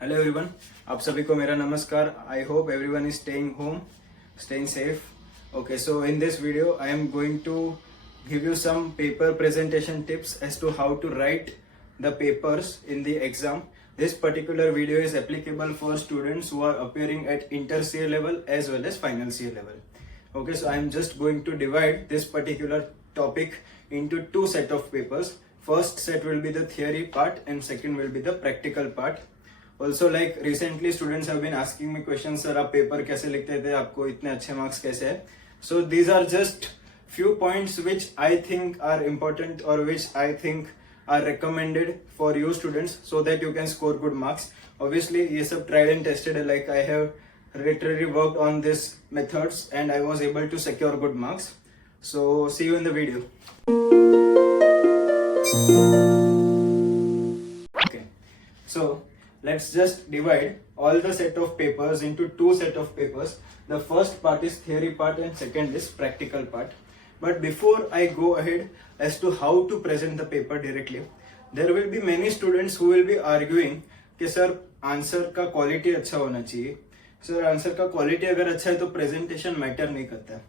Hello everyone, आप सभी को मेरा नमस्कार. I hope everyone is staying home, staying safe. Okay, so in this video I am going to give you some paper presentation tips as to how to write the papers in the exam. This particular video is applicable for students who are appearing at inter-CA level as well as final CA level. Okay, so I am just going to divide this particular topic into two set of papers. First set will be the theory part and second will be the practical part. Also, like recently students have been asking me questions, sir आप paper कैसे लिखते थे, आपको इतने अच्छे marks कैसे है. So these are just few points which I think are important or which I think are recommended for you students so that you can score good marks. Obviously ये सब tried and tested है, like I have literally worked on these methods and I was able to secure good marks. So see you in the video. Okay, so let's just divide all the set of papers into two set of papers. The first part is theory part and second is practical part. But before I go ahead as to how to present the paper directly, there will be many students who will be arguing कि sir answer का quality अच्छा होना चाहिए, sir answer का quality अगर अच्छा है तो प्रेजेंटेशन मैटर नहीं करता.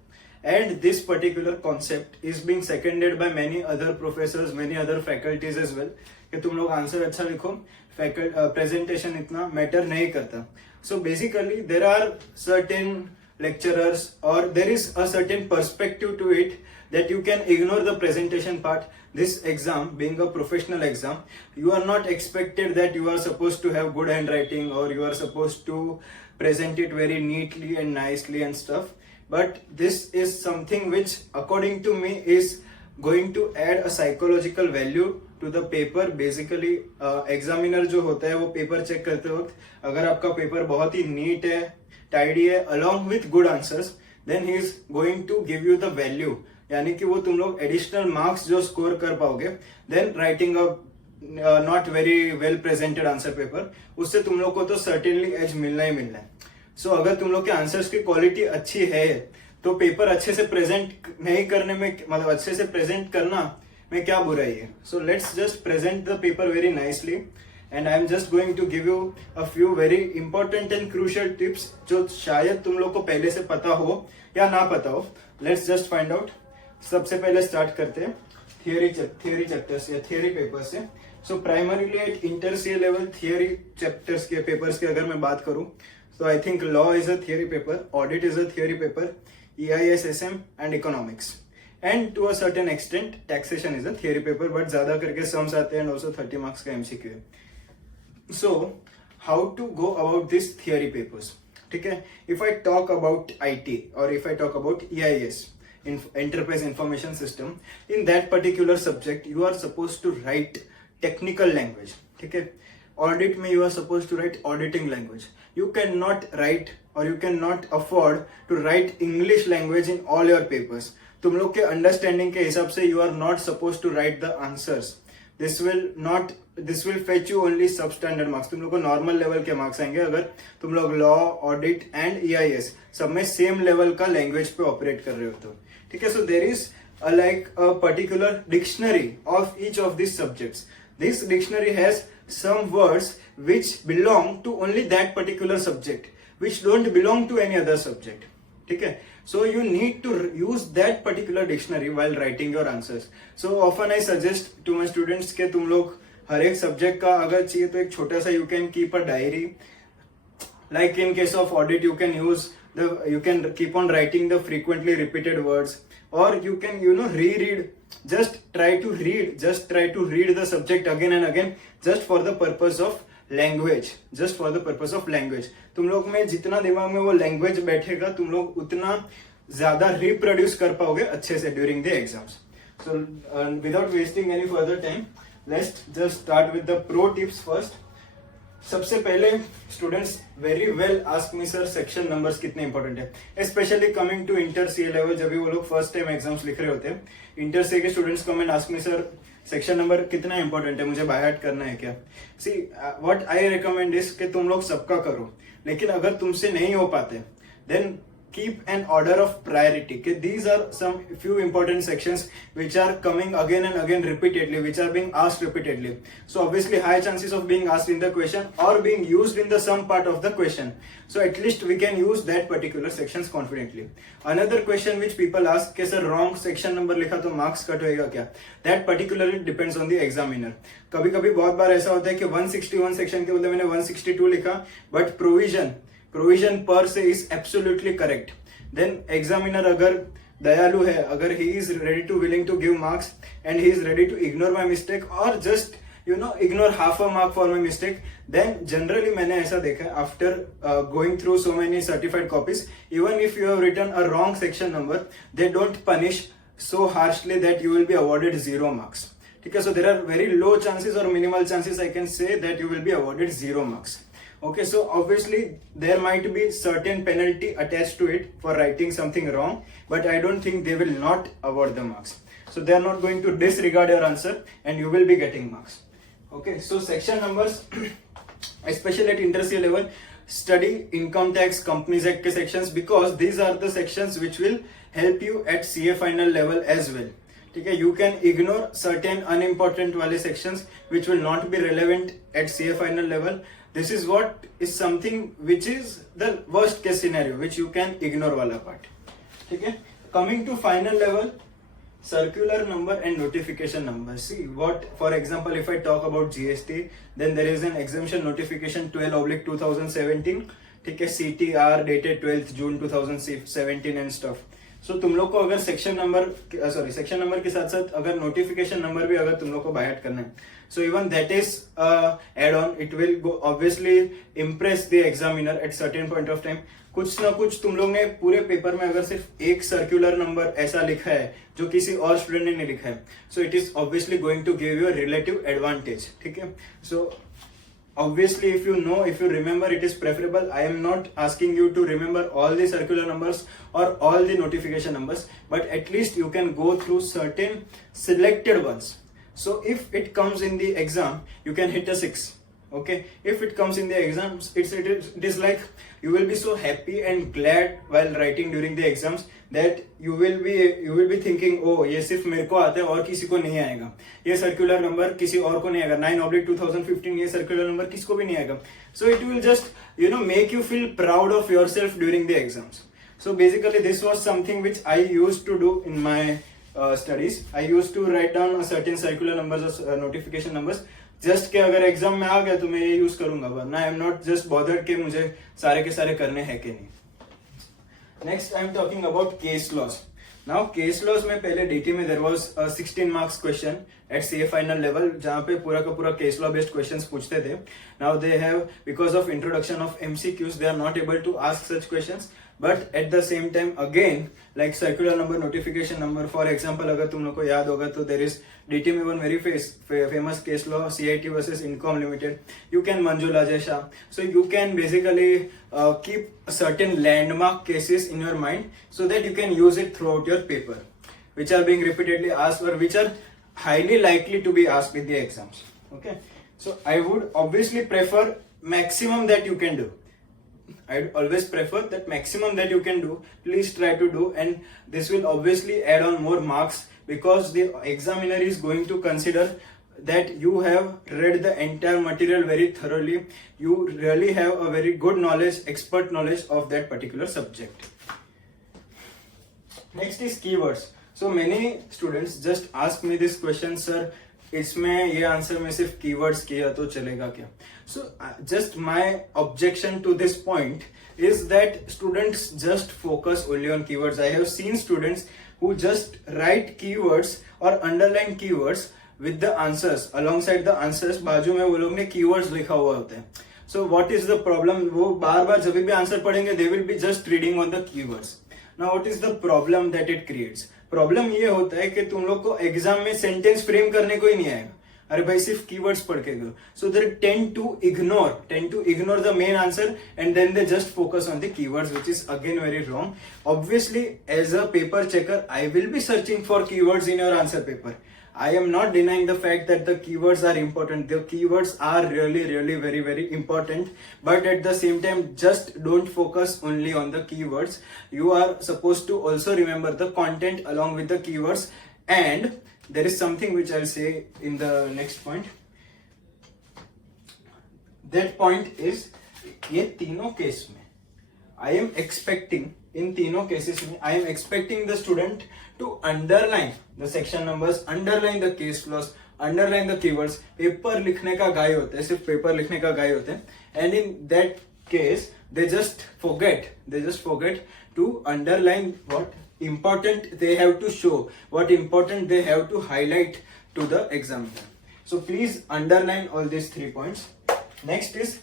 And this particular concept is being seconded by many other professors, many other faculties as well, कि तुम लोग आंसर अच्छा लिखो, प्रेजेंटेशन इतना मैटर नहीं करता. So basically there are certain lecturers or there is a certain perspective to it that you can ignore the presentation part. This exam being a professional exam, you are not expected that you are supposed to have good handwriting or you are supposed to present it very neatly and nicely and stuff. But this is something which according to me is going to add a psychological value to the paper. Basically examiner जो होता है वो paper check करते वक्त अगर आपका paper बहुत ही NEET है, टाइडी है, along with good answers, then he is going to give you the value. यानी कि वो तुम लोग एडिशनल मार्क्स जो स्कोर कर पाओगे then writing a not very well presented answer paper, उससे तुम लोग को तो सर्टेनली एज मिलना ही मिलना है. सो अगर तुम लोग के आंसर्स की क्वालिटी अच्छी है तो पेपर अच्छे से प्रेजेंट नहीं करने में, मतलब अच्छे से प्रेजेंट करना में क्या बुराई है. So let's just present the paper very nicely and I am just going to give you a few very important and crucial tips जो शायद तुम लोग को पहले से पता हो या ना पता हो. Let's just find out. सबसे पहले स्टार्ट करते हैं थियोरी चैप्टर्स या थियोरी पेपर से. So primarily at inter CA level theory chapters के पेपर्स की अगर मैं बात करूं तो I think law is a theory paper, audit is a theory paper, EISSM and economics, and to a certain extent taxation is a theory paper, but ज्यादा करके sums आते हैं एंड ऑल्सो 30 मार्क्स का MCQ है. So how to go about this theory papers. ठीक है, if I talk about IT और if I talk about EIS, enterprise information system, in that particular subject you are supposed to write technical language. ठीक है, audit में you are supposed to write auditing language. You cannot write or you cannot afford to write English language in all your papers. तुम लोग के understanding के हिसाब से you are not supposed to write the answers. This will fetch you only substandard marks. तुम लोग को normal level के मार्क्स आएंगे अगर तुम लोग लॉ, ऑडिट एंड EIS सब में सेम लेवल का लैंग्वेज पे ऑपरेट कर रहे हो तो. ठीक है, so there is like a particular dictionary of each of these subjects. This dictionary has some words which belong to only that particular subject, which don't belong to any other subject. ठीक है, so you need to use that particular dictionary while writing your answers. So often I suggest to my students कि तुम लोग हर एक subject का अगर चाहिए तो एक छोटा सा you can keep a diary. Like in case of audit, you can keep on writing the frequently repeated words, or you can reread. Just try to read the subject again and again, just for the purpose of language. तुम लोग में जितना दिमाग में वो language बैठेगा तुम लोग उतना ज्यादा रिप्रोड्यूस कर पाओगे अच्छे से during the exams. So without wasting any further time, let's just start with the pro tips first. सबसे पहले students very well ask me sir section numbers कितने इंपॉर्टेंट है, especially coming to inter CA level. जब भी वो लोग first time exams लिख रहे होते हैं इंटर सीए के students comment ask me sir section number कितना इंपॉर्टेंट है, मुझे बाय हार्ट करना है क्या. See what I recommend is कि तुम लोग सबका करो, लेकिन अगर तुमसे नहीं हो पाते then keep an order of priority. Okay, these are some few important sections which are coming again and again repeatedly, which are being asked repeatedly. So obviously high chances of being asked in the question or being used in the some part of the question. So at least we can use that particular sections confidently. Another question which people ask कि sir wrong section number लिखा तो marks cut होएगा क्या? That particularly depends on the examiner. कभी कभी बहुत बार ऐसा होता है कि 161 section के बदले मैंने 162 लिखा, but provision per se is absolutely correct. Then examiner अगर दयालु है, अगर he is ready to willing to give marks and he is ready to ignore my mistake or just ignore half a mark for my mistake, then generally मैंने ऐसा देखा है after going through so many certified copies, even if you have written a wrong section number, they don't punish so harshly that you will be awarded 0 marks. ठीक है, so there are very low chances or minimal chances I can say that you will be awarded 0 marks. Okay, so obviously there might be certain penalty attached to it for writing something wrong, but I don't think they will not award the marks. So they are not going to disregard your answer and you will be getting marks. Okay, so section numbers, especially at inter-CA level, study income tax, companies act के sections, because these are the sections which will help you at CA final level as well. ठीक है, you can ignore certain unimportant वाले sections which will not be relevant at CA final level. This is what is something which is the worst case scenario which you can ignore वाला part. ठीक है, coming to final level, circular number and notification number. See what, for example, if I talk about GST, then there is an exemption notification 12/2017. ठीक है, CTR dated 12th June 2017 and stuff. So तुम लोग को अगर section number के साथ साथ अगर नोटिफिकेशन नंबर भी अगर तुम लोग को बाय हार्ट करना है, so even that is add on, it will go obviously impress the examiner at certain point of time. कुछ ना कुछ तुम लोग ने पूरे पेपर में अगर सिर्फ एक सर्कुलर नंबर ऐसा लिखा है जो किसी और स्टूडेंट ने नहीं लिखा है, so it is obviously going to give you a relative advantage. ठीक है, so obviously if you remember, it is preferable. I am not asking you to remember all the circular numbers or all the notification numbers, but at least you can go through certain selected ones. So if it comes in the exam, you can hit a 6. Okay, if it comes in the exams, it is like you will be so happy and glad while writing during the exams that you will be thinking, oh ये सिर्फ मेरे को आता है और किसी को नहीं आएगा, ये सर्कुलर नंबर किसी और को नहीं आएगा, 9/2015 ये सर्कुलर नंबर किसको भी नहीं आएगा. So it will just make you feel proud of yourself during the exams. So basically this was something which I used to do in my studies. I used to write down a certain circular numbers or notification numbers, just के अगर exam में आ गया तो मैं ये use करूंगा, वरना I am not just bothered के मुझे सारे के सारे करने हैं कि नहीं. Next I am talking about case laws. Now case laws में पहले डीटी में there was 16 marks question at CA final level, जहां पे पूरा का पूरा केस लॉ बेस्ड क्वेश्चंस पूछते थे. Now they have, because of introduction of MCQs, they are not able to ask such questions, but at the same time again like circular number, notification number, for example अगर तुम लोग को याद होगा तो there is DT में one very famous case law, CIT versus Incom Limited. You can Manjula Jesha. So you can basically keep certain landmark cases in your mind so that you can use it throughout your paper, which are being repeatedly asked or which are highly likely to be asked in the exams. Okay. So I would obviously prefer maximum that you can do. I'd always prefer that maximum that you can do, please try to do, and this will obviously add on more marks because the examiner is going to consider that you have read the entire material very thoroughly. You really have a very good knowledge, expert knowledge of that particular subject. Next is keywords. So many students just ask me this question, sir, इसमें ये answer में सिर्फ keywords किया तो चलेगा क्या? So just my objection to this point is that students just focus only on keywords. I have seen students who just write keywords or underline keywords with the answers, alongside the answers बाजू में वो लोग ने keywords लिखा हुआ होता है. So what is the problem? वो बार बार जब भी आंसर पढ़ेंगे they will be just reading on the keywords. Now what is the problem that it creates? Problem ये होता है कि तुम लोग को एग्जाम में सेंटेंस फ्रेम करने को ही नहीं आएगा. अरे भाई सिर्फ कीवर्ड्स पढ़ के go. So they tend to ignore the main answer and then they just focus on the keywords, which is again very wrong. Obviously as a paper checker I will be searching for keywords in your answer paper. I am not denying the fact that the keywords are important. The keywords are really very very important. But at the same time, just don't focus only on the keywords. You are supposed to also remember the content along with the keywords. And there is something which I'll say in the next point. That point is, ये तीनों case में I am expecting, in तीनों cases में I am expecting the student to underline the section numbers, underline the case clause, underline the keywords. Paper लिखने का गाय होते हैं, सिर्फ पेपर लिखने का गाय होते हैं. And in that case, they just forget to underline what important they have to show, what important they have to highlight to the examiner. So please underline all these 3 points. Next is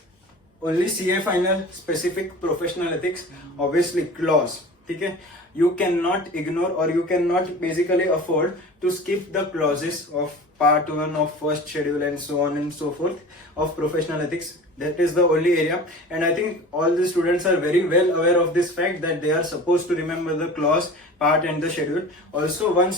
only CA final specific professional ethics, obviously clause. ठीक है, you cannot ignore or you cannot basically afford to skip the clauses of part 1 of first schedule and so on and so forth of professional ethics. That is the only area, and I think all the students are very well aware of this fact that they are supposed to remember the clause, part and the schedule. Also, one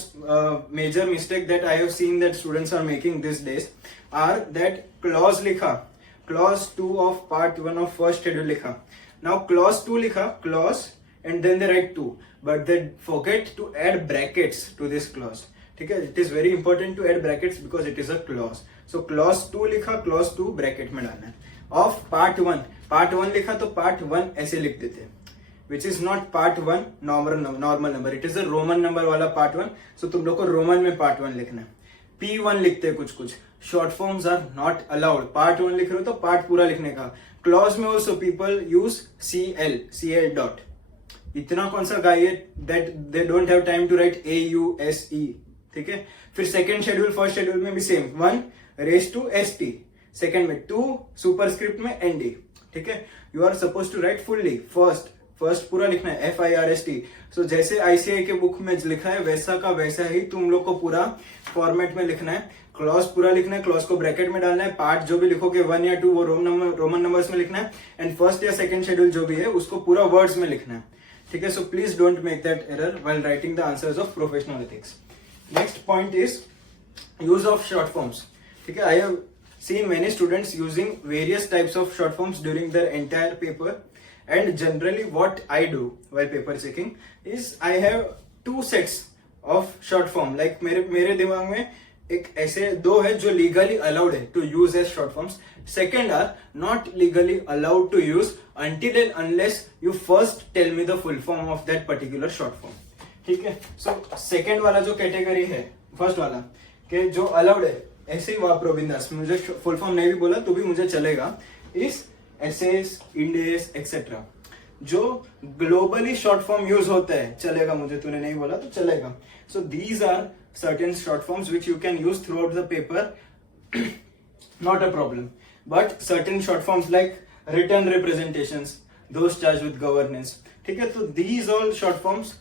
major mistake that I have seen that students are making these days are that clause likha, clause 2 of part 1 of first schedule likha. Now clause 2 likha, clause, and then they write 2, but they forget to add brackets to this clause. ठीक है, it is very important to add brackets because it is a clause. So clause 2 लिखा, clause 2 bracket में डालना है. Of part 1 लिखा तो part 1 ऐसे लिख देते हैं, which is not part 1 normal number, it is a Roman number वाला part 1. So तुम लोग को रोमन में part 1 लिखना है. P1 लिखते हैं कुछ short forms are not allowed. part 1 लिख रहे हो तो part पूरा लिखने का. Clause में also people use CL dot. इतना कौन सा गाय है that they don't have time to write AUSE. ठीक है, फिर सेकेंड शेड्यूल फर्स्ट शेड्यूल में भी same 1 raise to ST, second में 2 सुपरस्क्रिप्ट में ND. ठीक है, you are suppose to write fully first पूरा लिखना है FIRST. सो जैसे ICI के बुक में लिखा है वैसा का वैसा ही तुम लोग को पूरा फॉर्मेट में लिखना है. क्लॉज पूरा लिखना है, क्लॉज को ब्रैकेट में डालना है, पार्ट जो भी लिखोगे 1 या 2 वो रोमन नंबर्स में लिखना है, एंड फर्स्ट या सेकेंड शेड्यूल जो भी है उसको पूरा वर्ड्स में लिखना है. ठीक है, so please don't make that error while writing the answers of professional ethics. Next point is use of short forms. ठीक है, I have seen many students using various types of short forms during their entire paper, and generally what I do while paper checking is I have 2 sets of short form. Like मेरे दिमाग में एक ऐसे 2 है जो legally allowed है to use as short forms. Second are not legally allowed to use until and unless you first tell me the full form of that particular short form. ठीक है, सो सेकेंड वाला जो category है, first वाला के जो allowed है ऐसे ही वापरो बिंदास, मुझे फुल फॉर्म नहीं भी बोला तो भी मुझे चलेगा, इस एसेस, इंडेस एक्सेट्रा. जो ग्लोबली शॉर्ट फॉर्म यूज होता है चलेगा, मुझे तूने नहीं बोला तो चलेगा. So these are certain short forms which you can use throughout the paper, not a problem. But certain short forms like return representations, those charge with governance. ठीक है, तो these all short forms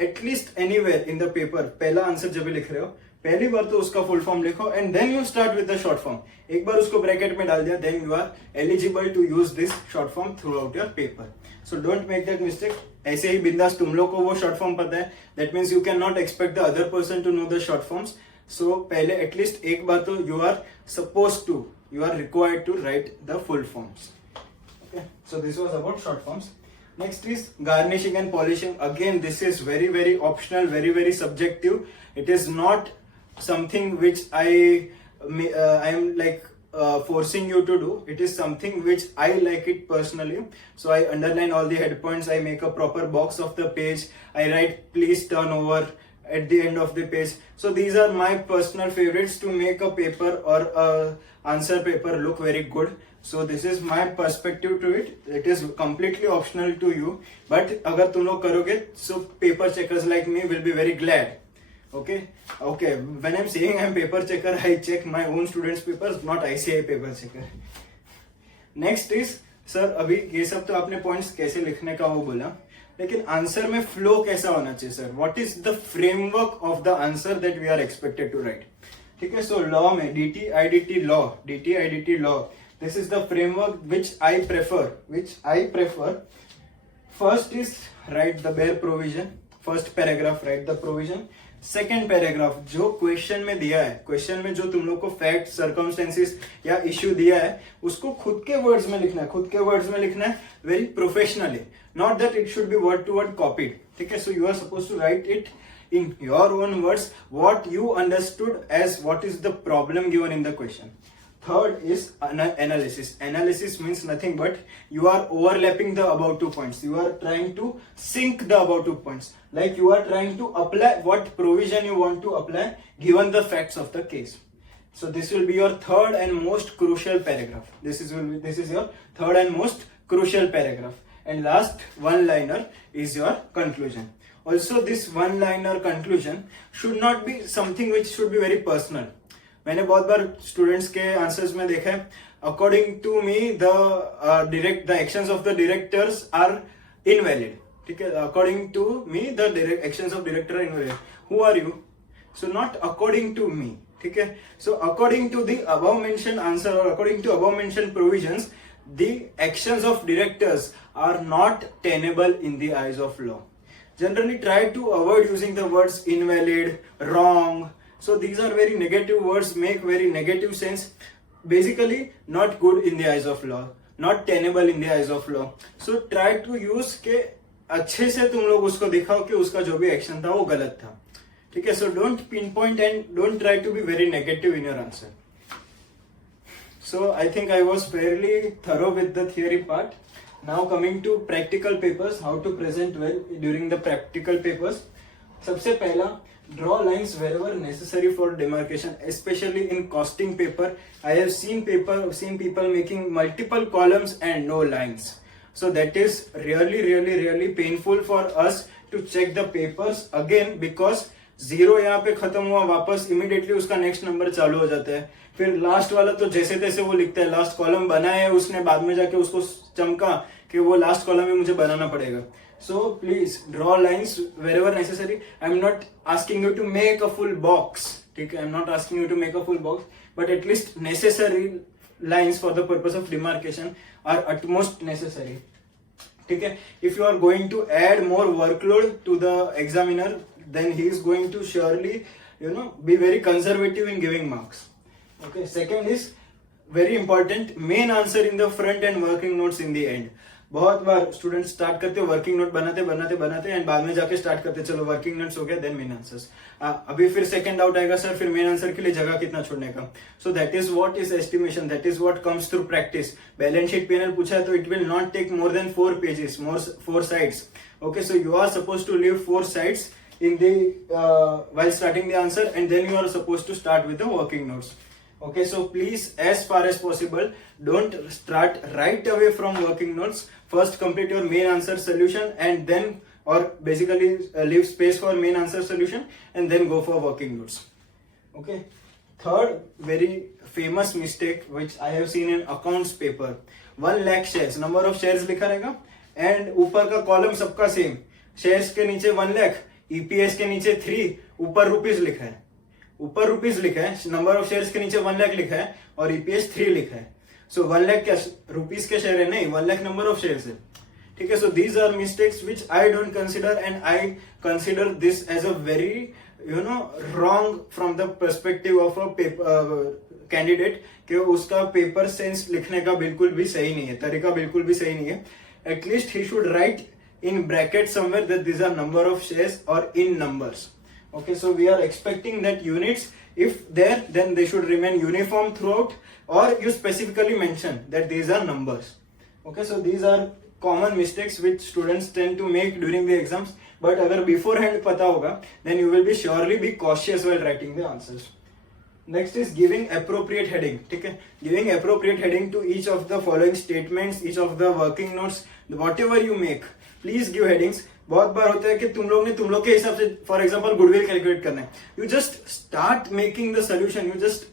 at least anywhere in the paper, पहला answer जब भी लिख रहे हो पहली बार तो उसका फुल फॉर्म लिखो and then you start with the short form. एक बार उसको ब्रैकेट में डाल दिया, then you are eligible to use this short form throughout your paper. So don't make that mistake. ऐसे ही बिंदास तुम लोग को वो शॉर्ट फॉर्म पता है, that means you can not expect the other person to know the short forms. So पहले एटलीस्ट एक बार तो you are suppose to, you are required to write the full forms. Okay, so this was about short forms. Next is garnishing and polishing. Again, this is very optional, very subjective. It is not something which I am like forcing you to do. It is something which I like it personally. So I underline all the head points. I make a proper box of the page. I write please turn over at the end of the page. So these are my personal favorites to make a paper or a answer paper look very good. So this is my perspective to it. It is completely optional to you. But अगर तुम लोग करोगे, so paper checkers like me will be very glad. Okay. When I'm saying I'm paper checker, I check my own students' papers, not ICI paper checker. Next is, sir, अभी ये सब तो आपने points कैसे लिखने का वो बोला, लेकिन आंसर में फ्लो कैसा होना चाहिए sir? What is the framework of the answer that we are expected to write? ठीक है, सो लॉ में DT IDT law, this is the framework which I prefer. First is write the bare provision. First paragraph right the provision. Second paragraph जो question में दिया है, question में जो तुम लोग को फैक्ट, सर्कमस्टेंसेस या इश्यू दिया है उसको खुद के वर्ड्स में लिखना है, खुद के वर्ड्स में लिखना है very professionally, not that it should be word to word copied. ठीक है, so you are suppose to write it in your own words what you understood as what is the problem given in the question. Third is analysis. Analysis means nothing but you are overlapping the above 2 points. You are trying to sync the above 2 points. Like you are trying to apply what provision you want to apply given the facts of the case. So this will be your third and most crucial paragraph. This is your third and most crucial paragraph. And last one liner is your conclusion. Also this one liner conclusion should not be something which should be very personal. मैंने बहुत बार students के answers में देखा है according to me the actions of the directors are invalid. ठीक है, according to me the actions of director are invalid. Who are you? So not according to me. ठीक है, so according to the above mention answer और according to above mention provisions the actions of directors are not tenable in the eyes of law. Generally try to avoid using the words invalid, wrong. So these are very negative words, make very negative sense. Basically not good in the eyes of law, not tenable in the eyes of law. So try to use के अच्छे से तुम लोग उसको दिखाओ कि उसका जो भी एक्शन था वो गलत था. ठीक है, so don't pinpoint and don't try to be very negative in your answer. So I think I was fairly thorough with the theory part. Now coming to practical papers, how to present well during the practical papers. सबसे पहला, draw lines wherever necessary for demarcation, especially in costing paper. I have seen people making multiple columns and no lines. So that is really painful for us to check the papers again because zero यहाँ पे खत्म हुआ, वापस immediately उसका next number चालू हो जाता है. फिर लास्ट वाला तो जैसे तैसे वो लिखता है, लास्ट कॉलम बनाया है उसने, बाद में जाके उसको चमका कि वो लास्ट कॉलम में मुझे बनाना पड़ेगा. So please draw lines wherever necessary. I am not asking you to make a full box. ठीक है, I am not asking you to make a full box, but at least necessary lines for the purpose of demarcation are utmost necessary. ठीक है, if you are going to add more workload to the examiner then he is going to surely be very conservative in giving marks. Okay, second is very important, main answer in the front and working notes in the end. बहुत बार student start करते working note बनाते and बाद में जाके start करते चलो working notes हो गया देन मेन आंसर्स. अभी फिर सेकंड डाउट आएगा सर फिर मेन आंसर के लिए जगह कितना छोड़ने का. So that is what is estimation, that is what comes through practice. Balance sheet PNL पूछा है तो it will not take more than 4 pages, four sides. Okay, so you are suppose to leave 4 sides in the while starting the answer and then you are supposed to start with the working notes. Okay, so please as far as possible don't start right away from working notes. First complete your main answer solution and then or basically leave space for main answer solution and then go for working notes. Okay, third very famous mistake which I have seen in accounts paper, 1 lakh shares, number of shares लिखा रहेगा and ऊपर का column सबका same, shares के नीचे 1 lakh, EPS के नीचे 3, ऊपर रुपीज लिखा है, नंबर ऑफ शेयर्स के नीचे 1 लाख लिखा है और ईपीएस 3 लिखा है. सो 1 लाख क्या रुपीज के शेयर है? नहीं, 1 लाख नंबर ऑफ शेयर्स है. ठीक है, so these are mistakes which I don't consider and I consider this as a very wrong from the perspective of a candidate कि उसका पेपर सेंस लिखने का बिल्कुल भी सही नहीं है, तरीका बिल्कुल भी सही नहीं है. At least he should write in bracket somewhere that these are number of shares or in numbers. Okay, so we are expecting that units, if there, then they should remain uniform throughout, or you specifically mention that these are numbers. Okay, so these are common mistakes which students tend to make during the exams, but agar beforehand pata hoga then you will be surely be cautious while writing the answers. Next is giving appropriate heading. ठीक है, giving appropriate heading to each of the following statements, each of the working notes, whatever you make. Please give headings. बहुत बार होता है कि तुम लोग के हिसाब से फॉर एग्जांपल गुडविल कैलकुलेट करना है, you just start making the solution, you just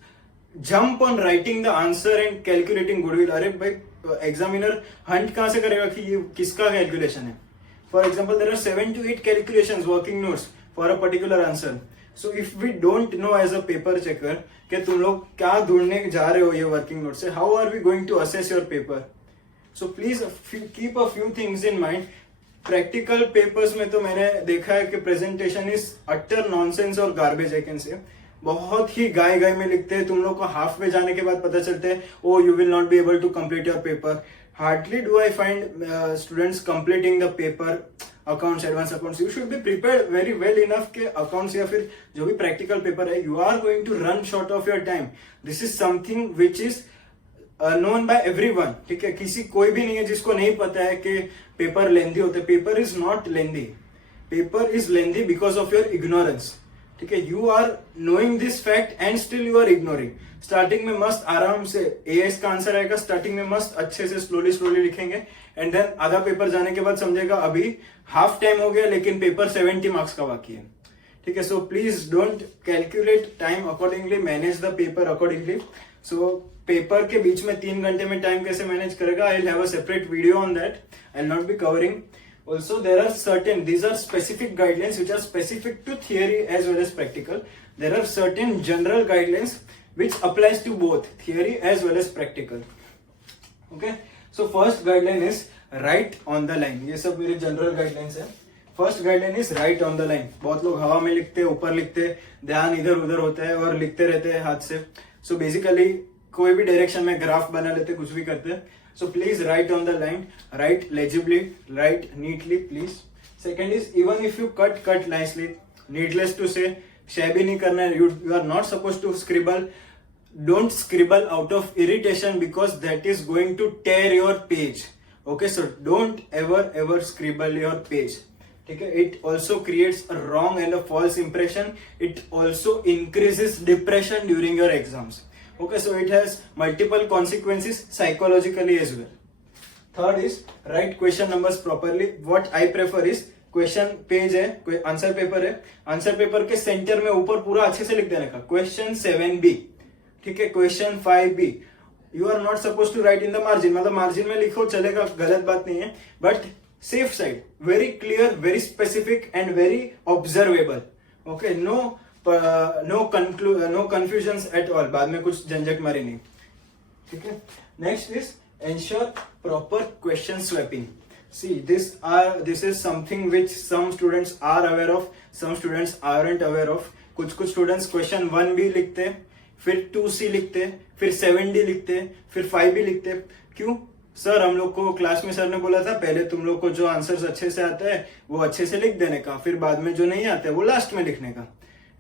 jump on writing the answer and calculating goodwill. अरे भाई एग्जामिनर हंट कहां से करेगा कि ये किसका कैलकुलेशन है? For example there are 7 to 8 calculations, working notes for a particular answer. So if we don't know as a paper checker कि तुम लोग क्या ढूंढने जा रहे हो ये वर्किंग नोट से, how are we going to assess your paper? So please keep a few things in mind. Practical papers में तो मैंने देखा है कि प्रेजेंटेशन इज अटर नॉनसेंस और गार्बेज आई कैन से। बहुत ही गाय गाय में लिखते हैं, तुम लोग को हाफ वे जाने के बाद पता चलता है oh you will not be able to complete your paper. Hardly do I find students completing the paper accounts, advance accounts. You should be prepared very well enough के अकाउंट्स या फिर जो भी प्रैक्टिकल पेपर है, you are going to run short of your time. This is something which is known by everyone, ठीक है। किसी कोई भी नहीं है जिसको नहीं पता है कि पेपर लेंदी होते। Paper is not lengthy, paper is lengthy because of your ignorance, ठीक है। You are knowing this fact and still you are ignoring. Starting में मस्त आराम से एएस का आंसर आएगा, स्टार्टिंग में मस्त अच्छे से स्लोली स्लोली लिखेंगे एंड देन आधा पेपर जाने के बाद समझेगा अभी हाफ टाइम हो गया लेकिन पेपर 70 मार्क्स का बाकी है, ठीक है। So please don't calculate time accordingly, manage the paper accordingly. So paper के बीच में 3 घंटे में टाइम कैसे मैनेज करेगा, I will have a separate video on that, I will not be covering. Also, there are certain, these are specific guidelines which are specific to theory as well as practical. There are certain general guidelines which applies to both theory as well as practical. Okay, so first guideline is write on the line. ये सब मेरे general guidelines है. First guideline is write on the line. बहुत लोग हवा में लिखते हैं, ऊपर लिखते हैं, ध्यान इधर उधर होता है और लिखते रहते हैं हाथ से. So basically कोई भी डायरेक्शन में ग्राफ बना लेते, कुछ भी करते हैं. So please write on the line, write legibly, write neatly, please. Second is even if you cut nicely. Needless to say, shabby नहीं करना है. You are not supposed to scribble. Don't scribble out of irritation because that is going to tear your page. Okay, so don't ever scribble your page. ठीक है. It also creates a wrong and a false impression. It also increases depression during your exams. Okay, so it has multiple consequences psychologically as well. Third is write question numbers properly. What I prefer is question page है, कोई answer paper है, answer paper के centre में ऊपर पूरा अच्छे से लिख देने का क्वेश्चन 7B, ठीक है, question 5B. You are not suppose to write in the margin, मतलब मार्जिन में लिखो चलेगा, गलत बात नहीं है, but safe side, very clear, very specific and very observable. Okay, no confusion at all, बाद में कुछ झंझट मारी नहीं, ठीक है. Next is ensure proper question swapping. See, this is something which some students are aware of, some students aren't aware of. कुछ students question 1B लिखते, फिर 2C लिखते, फिर 7D लिखते, फिर 5B लिखते. क्यों सर? हम लोग को क्लास में सर ने बोला था पहले तुम लोग को जो आंसर्स अच्छे से आता है वो अच्छे से लिख देने का, फिर बाद में जो नहीं आता है वो लास्ट में लिखने का.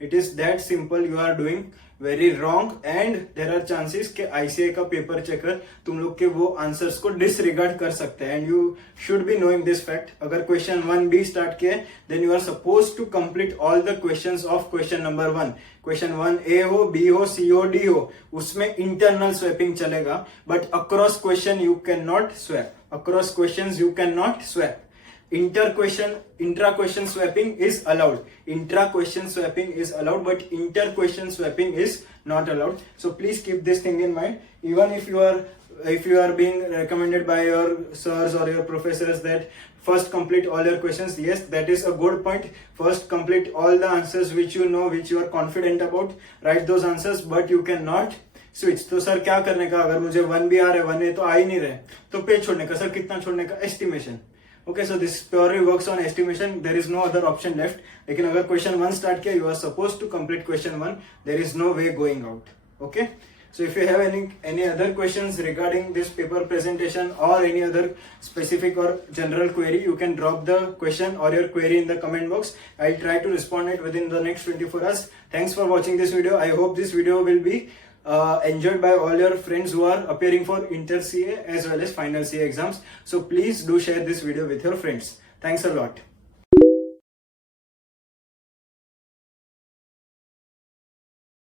It is that simple. You are doing very wrong and there are chances कि आईसीए का पेपर चेकर तुम लोग के वो आंसर्स को डिसरिगार्ड कर सकते हैं and you should be knowing this fact. अगर क्वेश्चन 1B स्टार्ट किया then you are suppose to complete all the questions of question number 1. Question 1A हो, B हो, C हो, D हो, उसमें इंटरनल स्वैपिंग चलेगा, but across question you can not swap. Across question you can not swap. Intra-question swapping is allowed. Intra-question swapping is allowed, but inter-question swapping is not allowed. So please keep this thing in mind. Even if you are being recommended by your sirs or your professors that first complete all your questions, yes, that is a good point. First complete all the answers which you know, which you are confident about. Write those answers, but you cannot switch. तो sir क्या करने का? अगर मुझे 1B आ रहा है, 1A तो आ ही नहीं रहे, तो पेज छोड़ने का. सर कितना छोड़ने का? Estimation. Okay, so this purely works on estimation. There is no other option left. लेकिन अगर question 1 start किया, you are supposed to complete question 1. There is no way going out. Okay. So if you have any other questions regarding this paper presentation or any other specific or general query, you can drop the question or your query in the comment box. I'll try to respond it within the next 24 hours. Thanks for watching this video. I hope this video will be enjoyed by all your friends who are appearing for inter CA as well as final CA exams. So please do share this video with your friends. Thanks a lot.